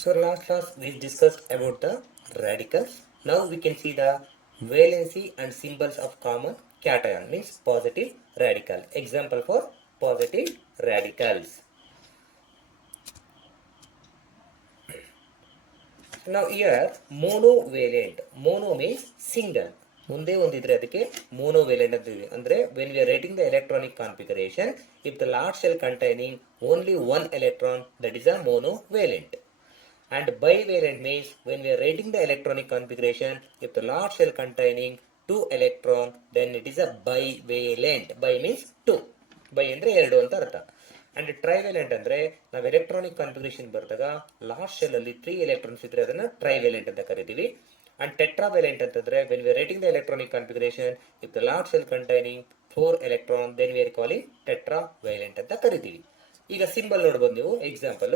So last class we discussed about the radicals. Now we can see the valency and symbols of common cation means positive radical. Example for positive radicals. Now here monovalent. Mono means single. ಮುಂದೆ ಒಂದಿದ್ರೆ ಅದಕ್ಕೆ monovalent ಅಂತೀವಿ. ಅಂದ್ರೆ when we are writing the electronic configuration, if the large shell containing only one electron, that is a monovalent. And bivalent means when we are writing the electronic configuration, if the large shell containing two electron, then it is a bivalent. Bi means two. Bi ಅಂದ್ರೆ ಎರಡು ಅಂತ ಅರ್ಥ. And ಟ್ರೈವೇಲೆಂಟ್ ಅಂದ್ರೆ ನಾವು electronic configuration ಬರೆದಾಗ last shell ಅಲ್ಲಿ 3 electrons ಇದ್ರೆ ಅದನ್ನ ಟ್ರೈವೇಲೆಂಟ್ ಅಂತ ಕರಿತೀವಿ. ಅಂಡ್ ಟೆಟ್ರಾವೇಲೆಂಟ್ ಅಂತಂದ್ರೆ when we are writing the electronic configuration, if the large shell containing 4 electron, then we are calling tetravalent ಅಂತ ಕರಿತೀವಿ. ಈಗ ಸಿಂಬಲ್ ನೋಡ್ಬೋದು ನೀವು. Example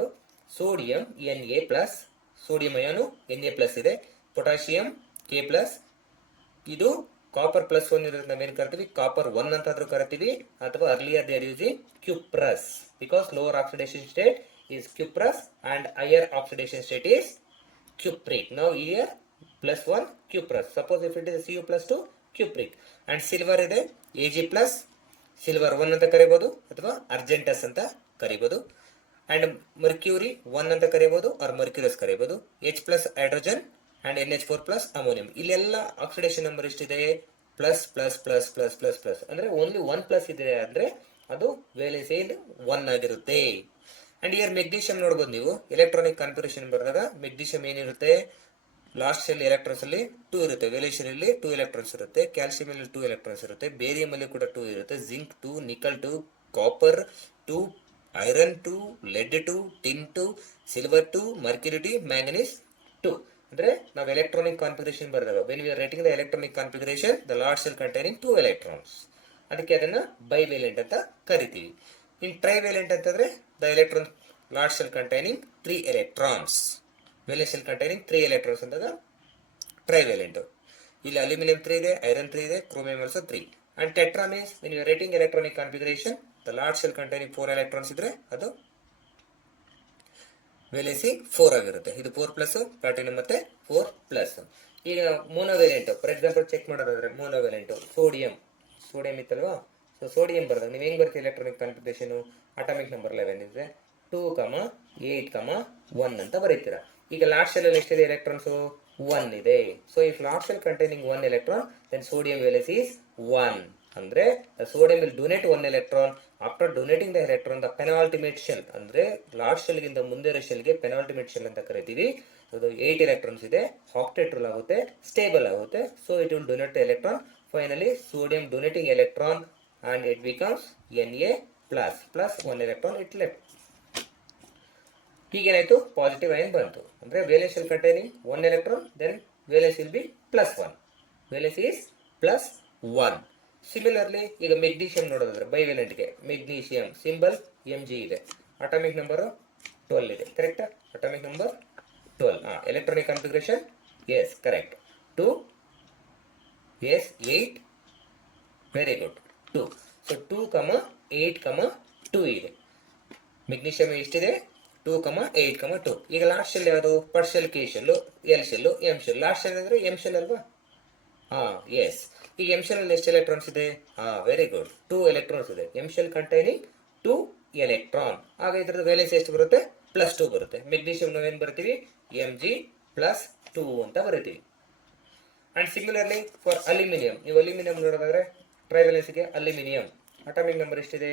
sodium Na plus, sodium ion Na plus ಇದೆ. ಪೊಟ್ಯಾಷಿಯಂ K ಪ್ಲಸ್, ಇದು copper plus 1 ಇರೋದು ನಾವೇನು ಕರಿತೀವಿ ಕಾಪರ್ 1 ಅಂತಾದ್ರೂ ಕರಿತೀವಿ, ಅಥವಾ earlier they are using cuprous because lower oxidation state is cuprous and higher oxidation state is cupric. Now here plus 1 cuprous. Suppose if it is Cu plus 2 cupric. And silver ಇದೆ Ag plus, silver 1 ಅಂತ ಕರಿಬಹುದು ಅಥವಾ ಅರ್ಜೆಂಟಸ್ ಅಂತ ಕರಿಬಹುದು. And mercury 1 ಅಂತ ಕರಿಬಹುದು R ಮರ್ಕ್ಯೂರಸ್ ಕರಿಬಹುದು. H plus hydrogen and NH4 plus ammonium. ಇಲ್ಲೆಲ್ಲ ಆಕ್ಸಿಡೇಷನ್ ನಂಬರ್ ಎಷ್ಟಿದೆ plus plus plus plus plus plus ಅಂದ್ರೆ ಓನ್ಲಿ 1 ಪ್ಲಸ್ ಇದೆ ಅಂದ್ರೆ ಅದು ವೇಲೆನ್ಸಿ 1 ಆಗಿರುತ್ತೆ. ಅಂಡ್ ಇಯರ್ ಮೆಗ್ನೀಷಿಯಂ ನೋಡ್ಬೋದು ನೀವು. ಎಲೆಕ್ಟ್ರಾನಿಕ್ ಕಾನ್ಫಿಗರೇಷನ್ ಬರೆದಾಗ ಮೆಗ್ನೀಷಿಯಂ ಏನಿರುತ್ತೆ ಲಾಸ್ಟ್ ಶೆಲ್ ಎಲೆಕ್ಟ್ರಾನ್ಸ್ ಅಲ್ಲಿ 2 ಇರುತ್ತೆ, ವೇಲೇಷನ್ ಅಲ್ಲಿ 2 ಎಲೆಕ್ಟ್ರಾನ್ಸ್ ಇರುತ್ತೆ, ಕ್ಯಾಲ್ಸಿಯಂ ಅಲ್ಲಿ 2 ಎಲೆಕ್ಟ್ರಾನ್ಸ್ ಇರುತ್ತೆ, ಬೇರಿಯಂ ಅಲ್ಲಿ ಕೂಡ 2 ಇರುತ್ತೆ, zinc 2, nickel 2, copper 2, iron 2, lead 2, tin 2, silver 2, mercury 2, manganese 2. ಅಂದ್ರೆ ನಾವು ಎಲೆಕ್ಟ್ರಾನಿಕ್ ಕಾನ್ಫಿಗರೇಷನ್ ಬರೆದಾಗ when we are writing the electronic configuration, the large shell containing 2 electrons, ಅದಕ್ಕೆ ಅದನ್ನ ಬೈವೇಲೆಂಟ್ ಅಂತ ಕರಿತೀವಿ. ಇನ್ ಟ್ರೈವೇಲೆಂಟ್ ಅಂತಂದ್ರೆ the electron large shell containing 3 electrons, valence shell containing 3 electrons ಅಂದಾಗ ಟ್ರೈವೇಲೆಂಟ್. ಇಲ್ಲಿ ಅಲ್ಯೂಮಿನಿಯಂ 3 ಇದೆ, ಐರನ್ 3 ಇದೆ, chromium also 3. And tetra means when you are writing electronic configuration, the large shell containing 4 electrons ಇದ್ರೆ ಅದು ವೇಲೆನ್ಸಿ 4 ಆಗಿರುತ್ತೆ. ಇದು 4 ಪ್ಲಸ್ ಪ್ಲಾಟಿನಂ ಮತ್ತೆ 4 plus. ಈಗ ಮೋನೋವೇಲೆಂಟ್ ಫಾರ್ ಎಕ್ಸಾಂಪಲ್ ಚೆಕ್ ಮಾಡೋದಾದ್ರೆ ಮೋನೋವೇಲೆಂಟ್ ಸೋಡಿಯಂ ಇತ್ತಲ್ವಾ. ಸೊ ಸೋಡಿಯಂ ಬರೆದಾಗ ನೀವು ಹೆಂಗ್ ಬರ್ತೀವಿ ಎಲೆಕ್ಟ್ರಾನಿಕ್ ಕಾನ್ಫಿಗರೇಷನ್ ಅಟಾಮಿಕ್ ನಂಬರ್ 11 ಇದೆ 2, 8, 1 ಅಂತ ಬರೀತೀರಾ. ಈಗ ಲಾಸ್ಟ್ ಶೆಲ್ ಅಲ್ಲಿ ಎಷ್ಟಿದೆ ಎಲೆಕ್ಟ್ರಾನ್ಸ್ 1 ಇದೆ. So if last shell containing 1 electron then sodium valency is 1. ಅಂದ್ರೆ sodium will donate 1 electron. After donating the electron the penultimate shell ಅಂದ್ರೆ ಲಾಸ್ಟ್ ಶೆಲ್ ಗಿಂತ ಮುಂದೆ ಶೆಲ್ಗೆ ಪೆನಾಲ್ಟಿಮೇಟ್ ಶೆಲ್ ಅಂತ ಕರಿತೀವಿ. ಅದು 8 ಎಲೆಕ್ಟ್ರಾನ್ಸ್ ಇದೆ, ಆಕ್ಟೆಟ್ರಲ್ ಆಗುತ್ತೆ, ಸ್ಟೇಬಲ್ ಆಗುತ್ತೆ. So it will donate the electron. Finally sodium donating electron and it becomes Na plus 1 electron it left. ಹೀಗೇನಾಯ್ತು ಪಾಸಿಟಿವ್ ಅಯನ್ ಬಂತು ಅಂದ್ರೆ valence shell containing 1 electron, then valence will be +1. valence is +1. Similarly ಈಗ magnesium ನೋಡೋದಾದ್ರೆ ಬೈವೇಲೆಂಟ್ಗೆ magnesium symbol Mg ಇದೆ, atomic number 12 ಇದೆ. ಕರೆಕ್ಟಾ? Atomic number 12. Electronic configuration S correct 2 S 8 very good 2. So 2, 8, 2 ಇದೆ. ಮೆಗ್ನೀಷಿಯಂ ಎಷ್ಟಿದೆ 2, 8, 2. ಈಗ ಲಾಸ್ಟ್ ಶೆಲ್ ಯಾವುದು partial K shell, L shell, M shell. Last shell ಅಂದ್ರೆ ಎಂ ಶೆಲ್ ಅಲ್ವಾ? ಎಸ್. ಈಗ ಎಂ ಶೆಲ್ ಅಲ್ಲಿ ಎಷ್ಟು ಎಲೆಕ್ಟ್ರಾನ್ಸ್ ಇದೆ? ವೆರಿ ಗುಡ್ 2 ಎಲೆಕ್ಟ್ರಾನ್ಸ್ ಇದೆ. M shell containing 2 electron. ಆಗ ಇದ್ರದ್ದು ವೇಲೆನ್ಸ್ ಎಷ್ಟು ಬರುತ್ತೆ +2 ಬರುತ್ತೆ. ಮೆಗ್ನೀಷಿಯಂ ನಾವೇನು ಬರ್ತೀವಿ Mg +2 ಅಂತ ಬರೀತೀವಿ. ಅಂಡ್ ಸಿಮಿಲರ್ಲಿ ಫಾರ್ ಅಲ್ಯೂಮಿನಿಯಂ, ನೀವು ಅಲ್ಯೂಮಿನಿಯಂ ನೋಡೋದಾದ್ರೆ ಟ್ರೈವೇಲೆನ್ಸ್ಗೆ ಅಲ್ಯೂಮಿನಿಯಂ ಅಟಾಮಿಕ್ ನಂಬರ್ ಎಷ್ಟಿದೆ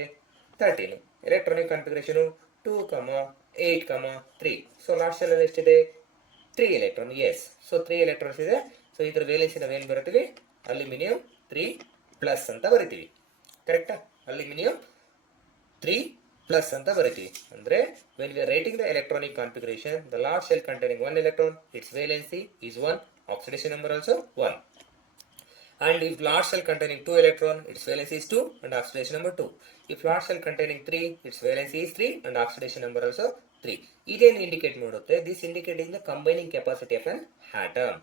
13. Electronic configuration 2, 8, 3. So last shell ಅಲ್ಲಿ ಎಷ್ಟಿದೆ 3 ಎಲೆಕ್ಟ್ರಾನ್. ಎಸ್. ಸೊ 3 ಎಲೆಕ್ಟ್ರಾನ್ಸ್ ಇದೆ. ಸೊ ಇದ್ರ ವೇಲೆನ್ಸಿ ನಾವೇನು ಬರೀತೀವಿ ಅಲ್ಯೂಮಿನಿಯಂ 3+ ಅಂತ ಬರಿತೀವಿ. ಕರೆಕ್ಟಾ? ಅಲ್ಯೂಮಿನಿಯಂ 3+ ಅಂತ ಬರಿತೀವಿ. ಅಂದ್ರೆ when we are writing the electronic configuration, the large shell containing 1 electron, its valency is 1, oxidation number also 1. And if large shell containing 2 electron, its valency is 2 and oxidation number 2. If large shell containing 3, its valency is 3 and oxidation number also 3. ಇದೇನು indicate ಮಾಡುತ್ತೆ? This indicating the combining capacity of an atom.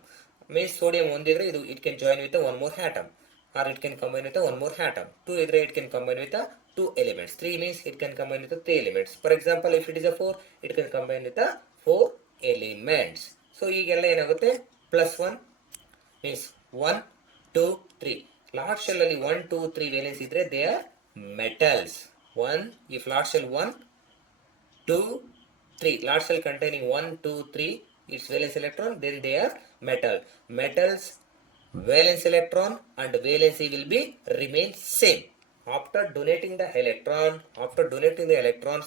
Means sodium ಒಂದಿದ್ರೆ ಇದು it can join with 1 more atom, or it can combine with 1 more atom. 2 ಇದ್ರೆ it can combine with 2 elements. 3 means it can combine with 3 elements. For example, if it is a 4, it can combine with 4 elements. So ಈಗೆಲ್ಲ ಏನಾಗುತ್ತೆ, +1 means 1 2 3. Large shell ಅಲ್ಲಿ 1 2 3 valence ಇದ್ರೆ they are metals. 1 if large shell 1 2 3, large shell containing 1 2 3 its valence electron, then they are metals valence electron and valency will be remain same. After donating the electrons,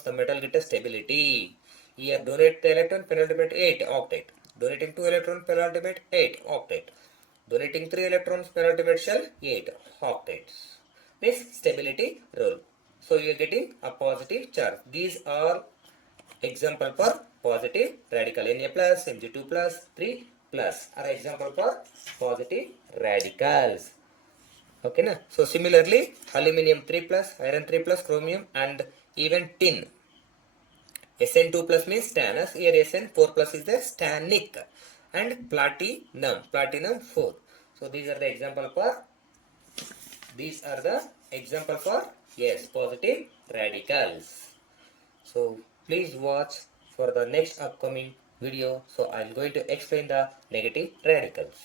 the metal get a stability. Here donate the electron, penultimate 8 octet. Donating 2 electrons, penultimate 8 octet. Donating 3 electrons, penultimate shell 8 octets. Means stability rule. So you are getting a positive charge. These are example for positive radical. Na plus, Mg2 plus, 3 plus are example for positive radicals. Okay na? So similarly, aluminium 3 plus, iron 3 plus, chromium and even tin. Sn2 plus means stannous. Here Sn 4 plus is the stannic. And platinum 4. So these are the example for yes, positive radicals. So please watch for the next upcoming video. So I am going to explain the negative radicals.